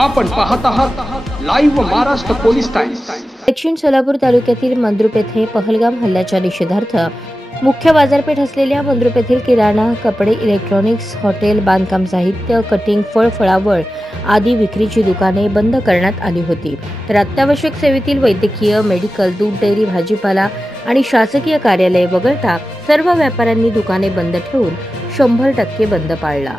आपण पाहत आहात लाईव्ह महाराष्ट्र पोलीस टाइम्स। दक्षिण सोलापूर तालुक्यातील मंद्रुप येथे पहलगाम हल्ल्याच्या निषेधार्थ मुख्य बाजारपेठ असलेल्या मंद्रुप येथील किराणा, कपडे, इलेक्ट्रॉनिक्स, हॉटेल, बांधकाम साहित्य, कटिंग, फळावळ आदी विक्रीची दुकाने बंद करण्यात आली होती। तर अत्यावश्यक सेवेतील वैद्यकीय, मेडिकल, दूध डेअरी, भाजीपाला आणि शासकीय कार्यालय वगळता सर्व व्यापाऱ्यांनी दुकाने बंद ठेवून 100% बंद पाळला।